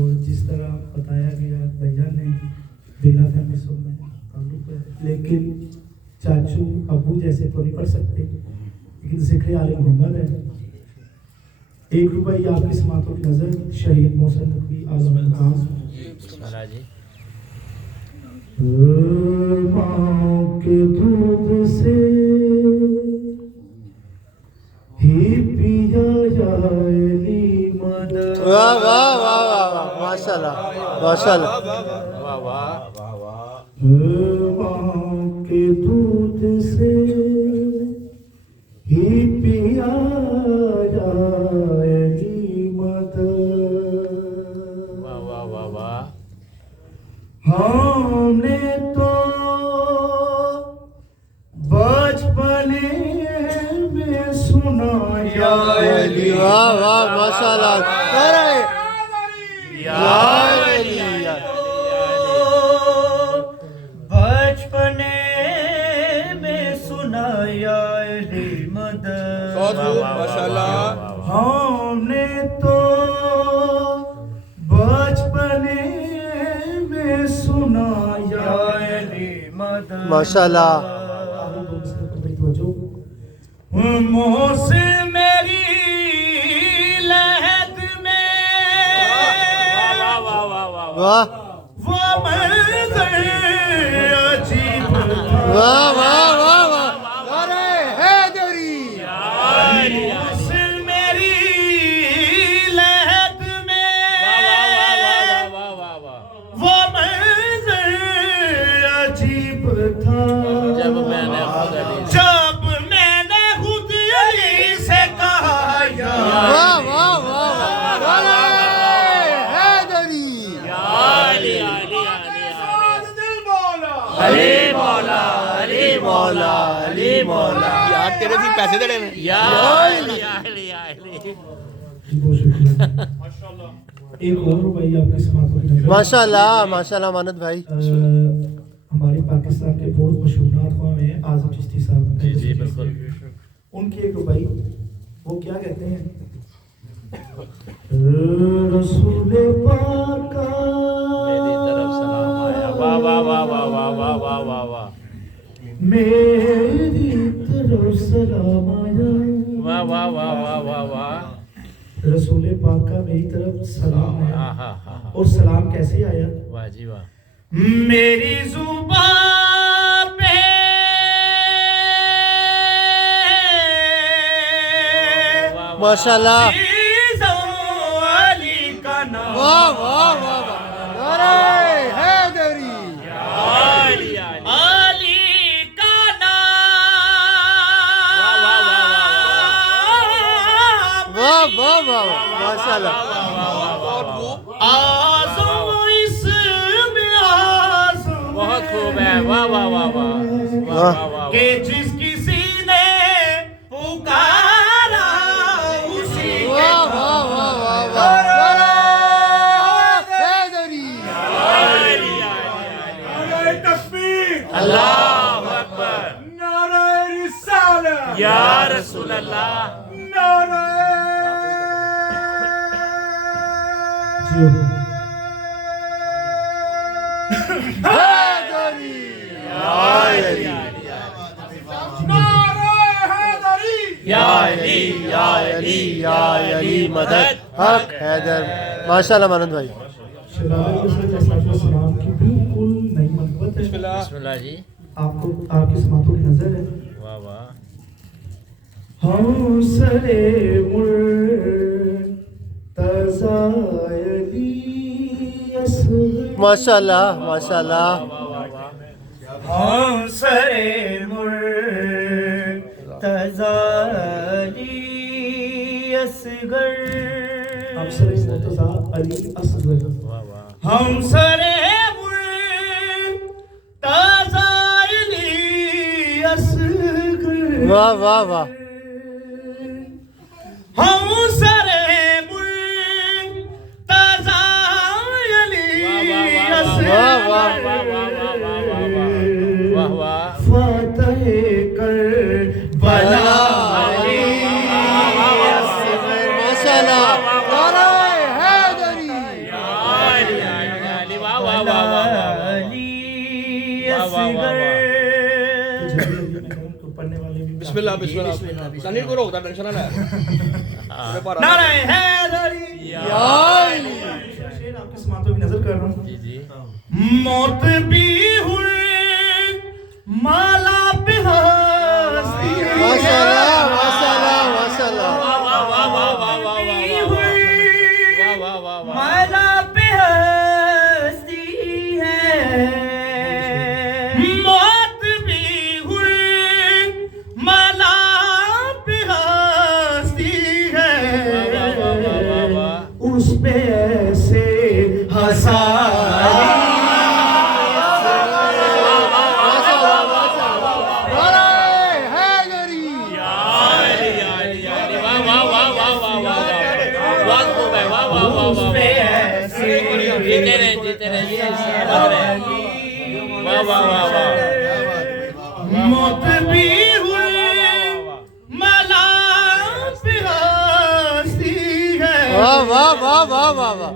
اور جس طرح بتایا گیا بھیا نے بلا فیملی سب میں تعلق ہے، لیکن چاچو ابو جیسے تو نہیں پڑھ سکتے، لیکن ذکر آل محمد ہے۔ 1 روپیہ آپ کی سماعتوں کی نظر شہید محسن نقوی اعظم مقام۔ ماں کے دودھ سے ہی پیا یا علی مدد۔ واہ واہ واہ واہ واہ، ماشاء اللہ ماشاء اللہ، واہ واہ۔ ماں کے دودھ سے ہی پیا یا علی مدد۔ واہ واہ واہ واہ۔ ہم نے تو بچپنے میں سنا یا علی، واہ واہ ماشاء اللہ، یا علی یا بچپنے میں سنا یا علی مدد۔ ماشاء اللہ۔ ہم نے تو بچپنے میں سنا یا علی مدد۔ ماشاء اللہ۔ موسم میری لہد میں واہ وہ منظر عجیب تھا۔ واہ واہ واہ واہ، ارے حیدری، موسم میری لہد میں وہ منظر عجیب تھا، جب میں نے خود علی سے کہا یا واہ واہ واہ واہ، ارے حیدری، علی مولا علی مولا علی مولا۔ یار تیرے بھی پیسے دے رہے ہیں یا علی بہت شکریہ۔ ایک اور روپیہ آپ کی سماعتوں کی نظر۔ ماشاء اللہ ماشاء اللہ مانت بھائی۔ ہمارے پاکستان کے بہت مشہور نعت خواہ ہیں اعظم چشتی صاحب۔ جی بالکل۔ ان کی 1 روپیہ وہ کیا کہتے ہیں؟ رسول پاک کا میری طرف سلام آیا، واہ واہ واہ واہ واہ واہ واہ واہ واہ، میری طرف سلام آیا، واہ واہ واہ واہ واہ واہ، رسول پاک کا میری طرف سلام آیا۔ اور سلام کیسے آیا؟ واہ جی واہ، میری زبان پہ ماشاء اللہ، علی کا نام، واہ واہ واہ واہ، ارے حیدری، علی کا نام، واہ واہ واہ، ماشاء اللہ، اعظم اس میں اعظم بہت خوب ہے، واہ واہ واہ واہ واہ واہ، کہ جس کسی نے پکارا اسی کے واہ واہ واہ واہ واہ، حیدری، نعرہ تکبیر، اللہ اکبر، نعرہ رسالت، یا رسول اللہ، نعرہ حیدری، یا علی یا علی یا علی مدد حق حیدر، ماشاء اللہ مانند بھائی۔ السلام کی بالکل نئی منقبت ہے، بسم اللہ جی، آپ کو آپ کی سماعتوں کی نظر ہے۔ واہ واہ، حوصلے مرتضی علی اصغر، ماشاء اللہ ماشاء اللہ، حوصلے مرتضی علی اصغر، حوصلے مرتضی علی اصغر، واہ واہ، حوصلے مرتضی علی اصغر، واہ واہ واہ، حوصلے مرتضی علی اصغر، واہ واہ واہ واہ واہ، فاتح کربلا علی ماشاء اللہ، ارے حیدری، तो जल्दी जल्दी मैं कहूँ तो पढ़ने वाले भी बिस्मिल्लाह बिस्मिल्लाह तनीर को रोकता टेंशन ना ले नारे हैदरी या अली शेर आपकी समातों की नजर कर रहा हूँ जी जी मौत भी हुई माला पे हंसी माशाल्लाह माशाल्लाह माशाल्लाह वाह वाह वाह वाह वाह वाह वाह वाह माला पे हंसी है मौत भी हुई माला पे हंसी है उस पे ऐसे हंसा जीते रहे वाह वाह वाह वाह मौत भी हुई माला पे हंसी है वाह वाह वाह वाह वाह वाह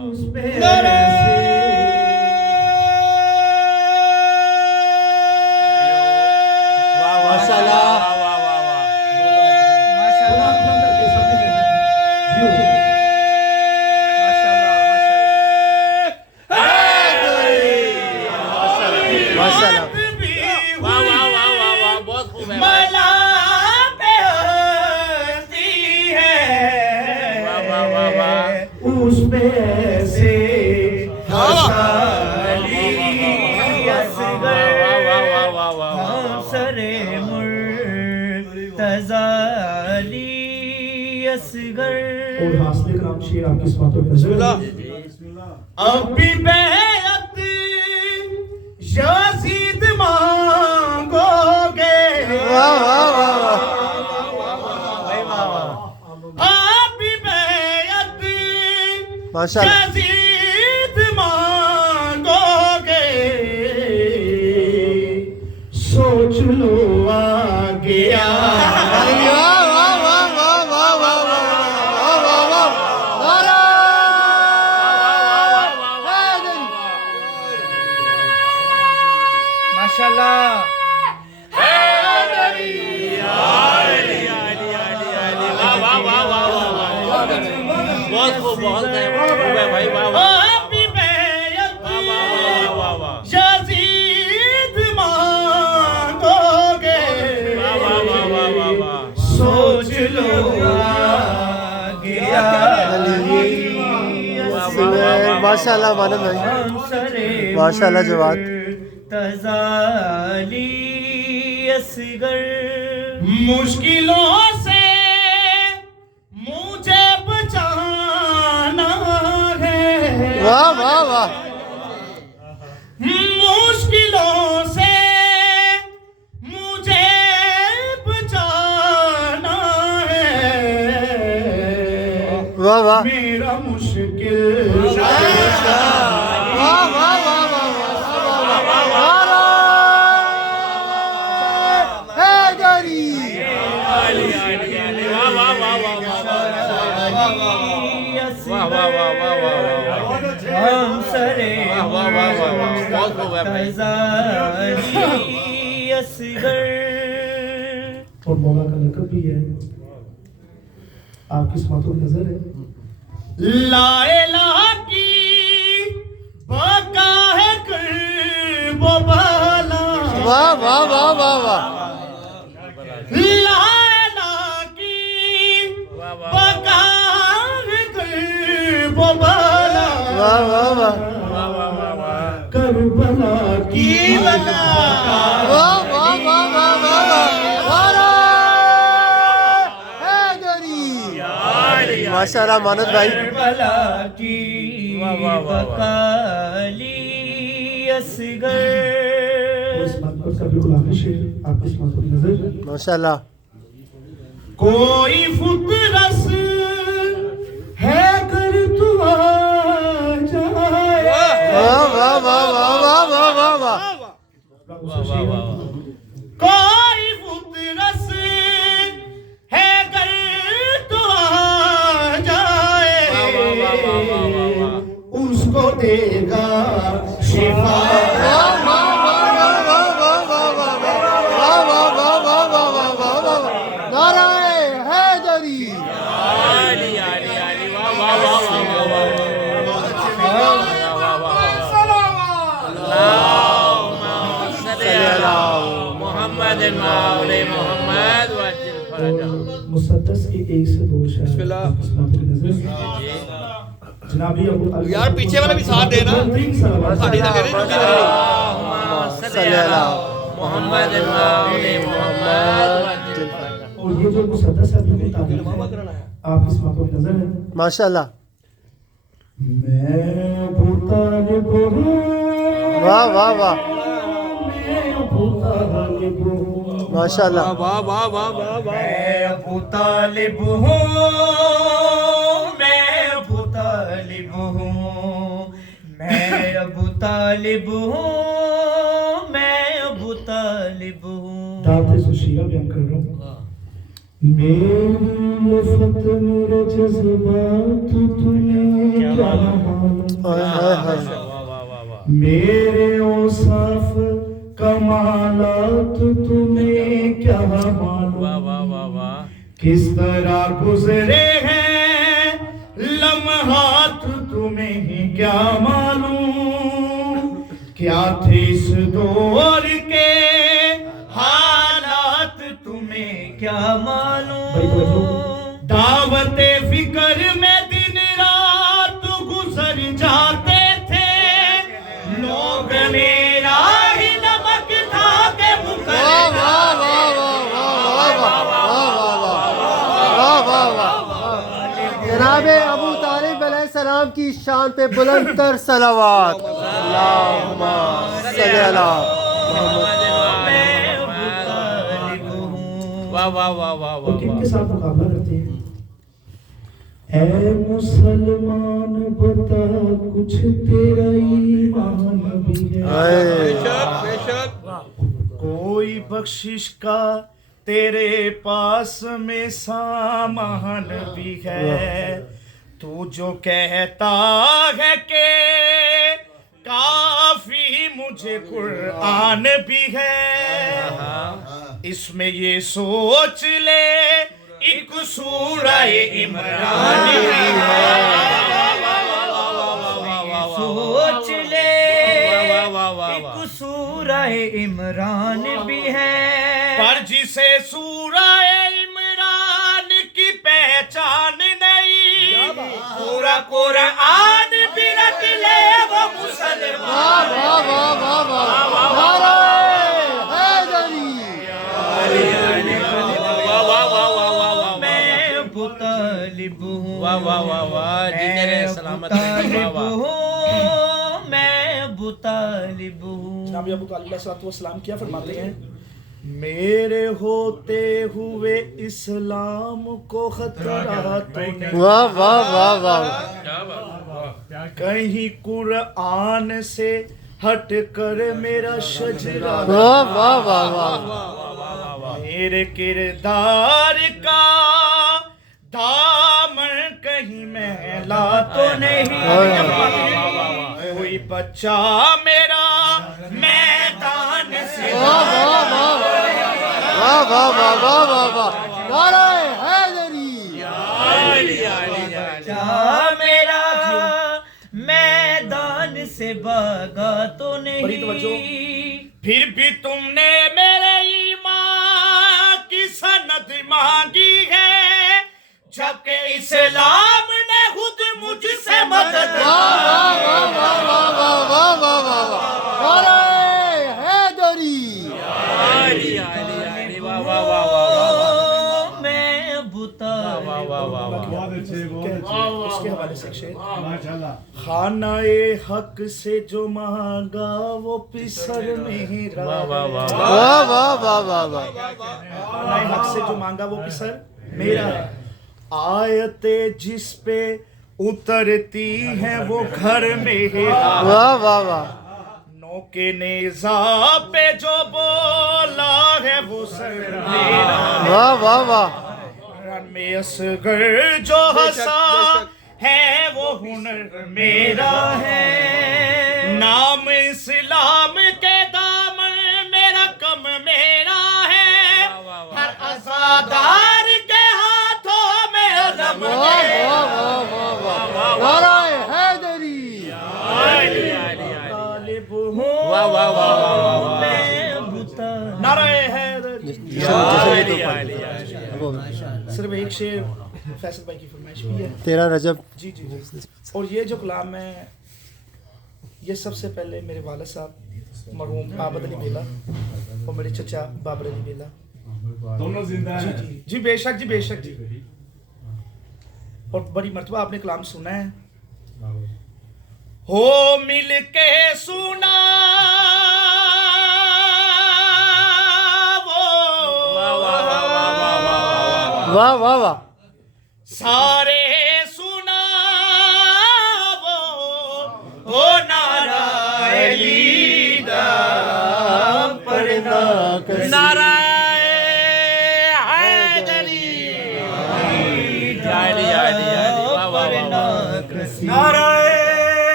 उस पे ऐसे माशाल्लाह माशाल्लाह करके सामने कहना है जियो माशाल्लाह वाह वाह वाह वाह वाह बहुत खूब है माला पे हंसी है वाह वाह वाह वाह उस पे ऐसे हंसाली असगर हम सरे मुर्तज़ाली असगर और हासिल कराम शेर आपकी समातों में नजर अभी बैत याज़ीद मांगोगे वाह वाह वाह अभी बैत माशाल्लाह याज़ीद मांगोगे सोच लो आ गया माशाल्लाह बहुत खूब बहुत है भाई वाह वाह याज़ीद मांगोगे सोच लो गया माशाल्लाह मानव भाई माशाल्लाह जवाद तज़ाली असगर मुश्किलों से मुझे बचाना है वाह वाह वाह मुश्किलों से मुझे बचाना है वाह वाह मेरा मुश्किल वाह वाह वाह हम सरे बहुत खूब है भाई असगर और मौला का लक़ब भी है आपकी समातों में नजर है ला इलाहा की बका है कर्बो बाला वाह वाह वाह वाह वाह ला इलाहा की बका है कर्बो बाला वाह वाह वाह करबला की बला वाह वाह वाह वाह वाह हैदरी माशाल्लाह मानद भाई करबला की बकाली असगर उस बात पर सभी उलामा शेर आपकी समातों में नजर माशाल्लाह कोई फुतरस है कर तू आ जाए वाह वाह वाह वाह वाह वाह वाह वाह कोई फुतरस है कर तू आ जाए उसको देगा शिफा मौले मोहम्मद वज्जिल फरजहू। और मुसद्दस के एक से दो शायर किस्मत की नजर जनाबी अबू यार पीछे वाला भी साथ देना साड़ी ना करे सल्ली अला मोहम्मद मौले मोहम्मद वज्जिल फरजहू। और ये जो मुसद्दस है बिल्कुल तारीफ है आप किस्मत की नजर है माशाल्लाह मैं अबू तालिब हूँ वाह वाह वाह मैं अबू तालिब हूँ माशाल्लाह वाह वाह वाह वाह वाह मैं अबू तालिब हूँ मैं अबू तालिब हूँ मैं अबू तालिब हूँ मैं अबू तालिब हूँ दाते सुशीला बयान कर रहा हूँ मेरी लफत मेरे जज्बात तुम्हें क्या मालूम हाय हाय हाय मेरे औसाफ कमालात तुम्हें क्या मालूम किस तरह गुजरे हैं लम्हात तुम्हें क्या मालूम क्या थे इस दौर के हालात तुम्हें क्या मालूम दावते फिक्र में दिन रात गुजर जाते थे लोग मेरा ही नमक खा के वाह वाह वाह वाह वाह वाह वाह जनाब अबू तालिब अलैहिस्सलाम की शान पे बुलंद तर सलावत अल्लाहुम्मा सल्ली अला वाह वाह वाह वाह और किनके साथ मुकाबला करते हैं ऐ मुसलमान बता कुछ तेरा ईमान भी है बेशक बेशक कोई बख्शिश का तेरे पास में सामान भी है तू जो कहता है कि काफी मुझे कुरान भी है इसमें ये सोच ले एक सूरह इमरान भी है सोच ले एक सूरह इमरान भी है पर जिसे सूरह इमरान की पहचान नहीं पूरा कुरान भी रट ले वो मुसलमान वाह वाह वाह वाह नारे हैदरी मैं अबू तालिब हूँ वाह वाह वाह वाह जिंदे रहे सलामत रहे वाह वाह मैं अबू तालिब हूँ जनाब अबू तालिब अलैहिस्सलाम क्या फरमाते हैं मेरे होते हुए इस्लाम को खतरा तो नहीं वाह वाह वाह वाह कहीं कुरान से हट कर मेरा शजरा वाह वाह वाह वाह मेरे किरदार का दामन कहीं मैला तो नहीं कोई बच्चा मेरा मैदान से वाह वाह वाह वाह वाह वाह वाह वाह वाह नारे हैदरी बच्चा मेरा मैदान से भागा तो नहीं फिर भी तुमने मेरे ईमान की सनद मांगी है जबकि इस्लाम ने खुद मुझसे मदद वाह वाह वाह वाह वाह वाह वाह वाह वाह नारे हैदरी वाह वाह वाह वाह मैं बुता वाह वाह वाह उसके हवाले से शेर खानाए हक से जो मांगा वो पिसर मेरा वाह वाह वाह वाह वाह वाह वाह वाह खानाए हक से जो मांगा वो पिसर मेरा है आयते जिस पे उतरती हैं वो घर मेरा वाह वाह वाह नौ के नेजा पे जो बोला है वो सर मेरा वाह वाह वाह में असगर जो हंसा है वो हुनर मेरा है नाम इस्लाम के दामन मेरा कम मेरा है हर आजादार के हाथों में अलम वाह वाह वाह वाह वाह नारे हैदरी तालिब हूँ वाह वाह वाह वाह वाह मैं बुता नारे हैदर सिर्फ एक शेर फैसल भाई की फरमाइश भी है। 13 रजब जी जी जी। और ये जो कलाम है ये सबसे पहले मेरे वालिद साहब मरहूम आबद अली बेला और मेरे चचा बाबर अली बेला दोनों जिंदा जी हैं। जी जी बेशक जी बेशक जी। और बड़ी मर्तबा आपने कलाम सुना है। हो मिल के सुना वाह वाह वाह सारे सुना वो नारायणी दा पढ़ना कसी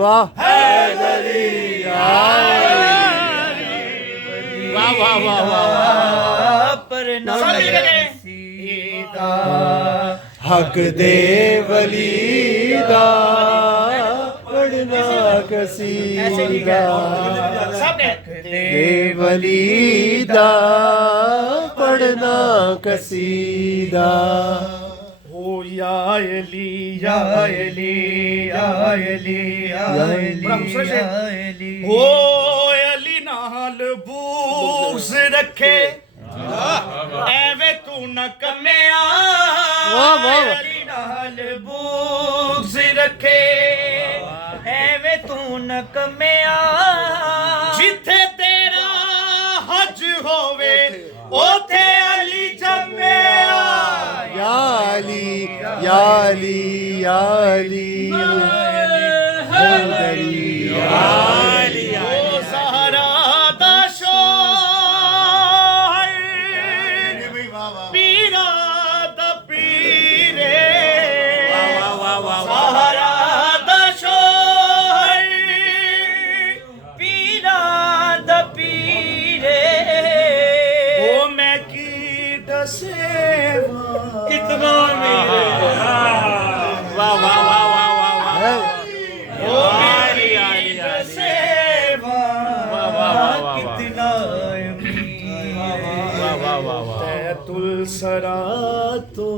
वाह वाह वाह वाह हक दे वलीदा पढ़ना कसीदा दे वलीदा पढ़ना कसीदा हो या अली या अली या अली या अली हो अली नाल बूस रखे एवे तू न कमिया वाह वाह अली नाल बूस रखे एवे तू न कमिया जिथे तेरा हज होवे ओथे अली जम्मिया या अली या अली या अली हैदरी या अली ओ सहारा दा शोहर पीरा दा पीरे सहारा दा शोहर पीरा दा पीरे ओ मैं की दसेवा कितना वाह वाह वाह वाह वाह है ओ मेरी दसेवा कितना तुल सरा तो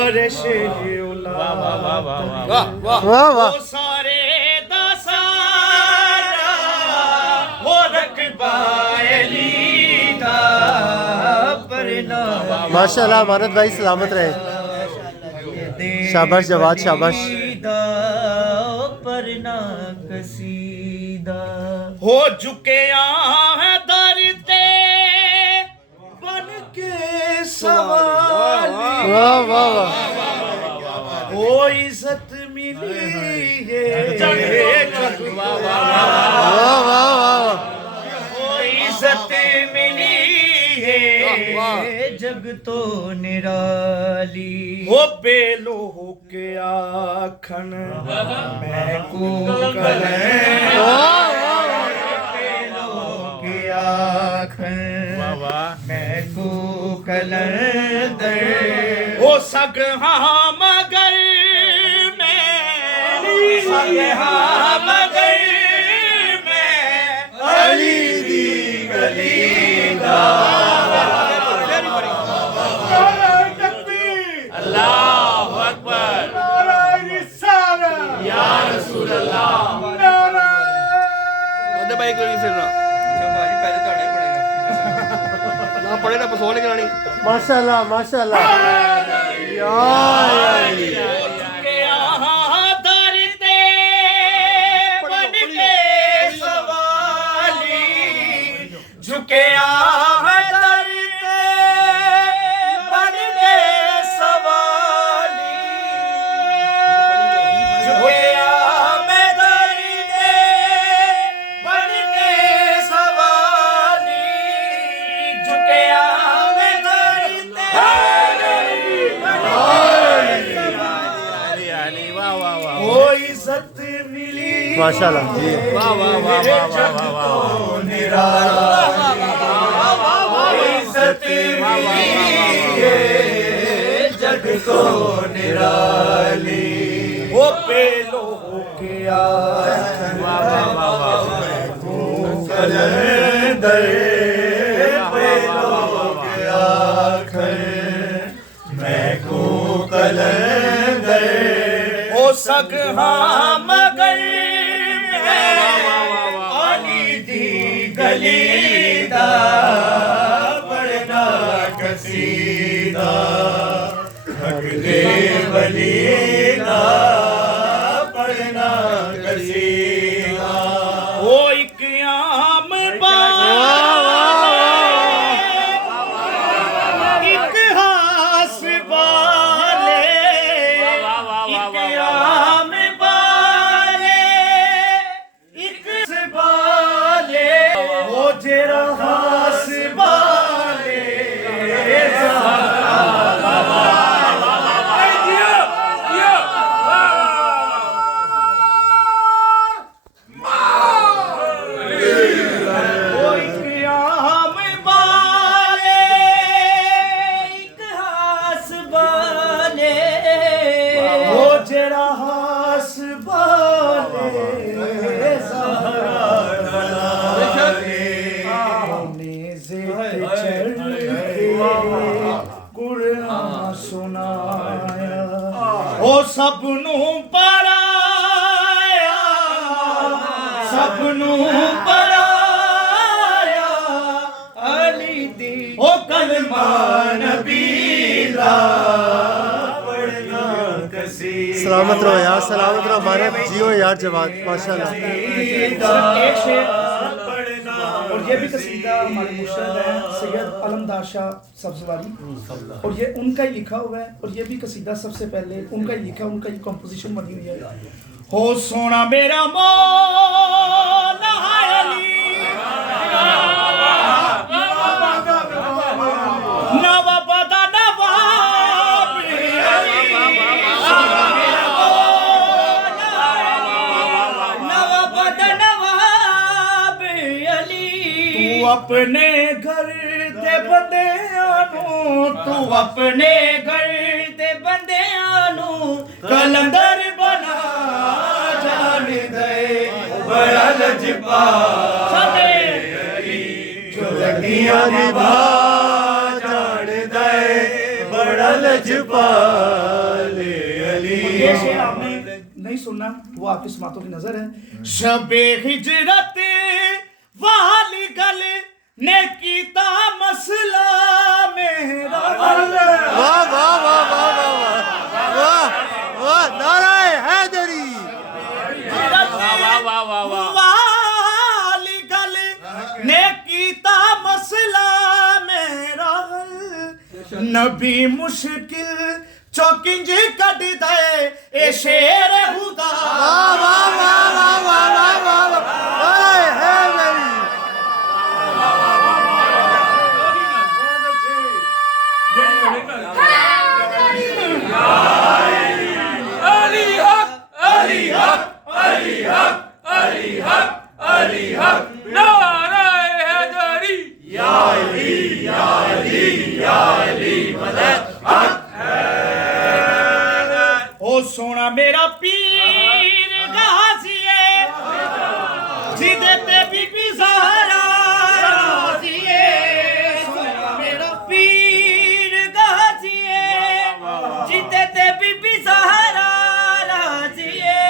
अरे शेउला वाह वाह वाह वाह वो सारे दा सारा हो रकबायली दा परना माशाल्लाह अमानत भाई सलामत रहे शाबाश जवाद शाबाश परना कसीदा हो चुके है दर ते बन के सवाली वाह वाह वाह ओ इज्जत मिली है वाह वाह वाह ओ इज्जत मिली है जग तो निराली हो बेलो हो के आखन मैं को करे बेलो के आखन मैं को कलर दे हो सग हाँ मगर मैं सग हाँ मगर मैं अली दी गली दा अल्लाहु अकबर या रसूल अल्लाह ਉਹਦੇ ਬਾਈ ਕੋਈ ਸਿਰ ਨਾ ਭਾਜੀ ਪਹਿਲੇ ਤੁਹਾਡਾ ਹੀ ਪੜੇਗਾ ਨਾ ਪੜੇ ਨਾ ਪਸੋਲ ਕਰਾਣੀ माशाल्लाह माशाल्लाह या अली के यहाँ दर ते बन के सवाली झुके यहाँ दर ते बन के सवाली झुके यहाँ मैं दर ते बन के सवाली झुके यहाँ मैं दर ते अली वाह वाह वाह ओ इज्जत मिली माशाल्लाह जी वाह वाह वाह वाह वाह वाह इज्जत मिली है जग को निराली वो पेलो के आखन कलंदर पेलो हो सकहा मगर आली दी गली दा पढ़ना कसीदा हक दे वली दा पढ़ना कसीदा ओ एक आम एक हास वाले एक आम वाले एक वाले वो जेरा हास वाले ओ सबनू पराया सबनू पराया अली दी ओ कलमा नबी दा पढ़ना कसीदा सलामत रहो यार, सलामत रहो, हमारे जियो यार जवाब माशाल्लाह। एक शेर और ये भी कसीदा हमारे मुर्शिद है सैयद अलमदार शाह सब्जवारी और ये उनका ही लिखा हुआ है और ये भी कसीदा सबसे पहले उनका ही लिखा, उनका ही कंपोजिशन बनी हुई है। हो सोना मेरा मौला अली नवाबदा नवाब नवाबदा नवाब अली तू अपने घर दे बंदियां नू तू अपने घर दे बंदियां नू कलंदर बना जान दे बड़ा लजपा जो लगियां निभा जान दे बड़ा लजपा अली। ये शेर आपने नहीं सुनना, वो आपकी समातों की नजर है। शबे हिजरत वाली गल ने कीता मसला मेरा वाह वाह वाह वाह वाह वाह वाह, नाराए हैदरी वाली गल ने कीता मसला मेरा हल नबी मुश्किल चौकिंज कट दे ए शेर खुदा वाह वाह वाह वाह वाह वाह वाह, नाराए हैदरी अली हक अली हक अली हक अली हक अली हक नाराए हैदरी या अली या अली या अली मदद हक ओ सोना मेरा पीर गाजी है जिदे ते बीबी ज़हरा राज़ी है सोना मेरा पीर गाजी है जिदे ते बीबी ज़हरा राज़ी है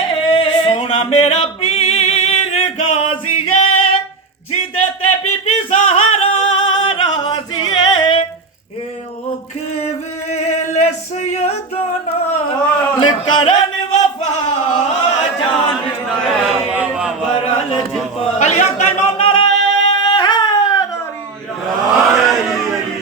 सोना मेरा पीर गाजी है जिदे ते बीबी ज़हरा राज़ी है ए ओखे वेले सैयदना करन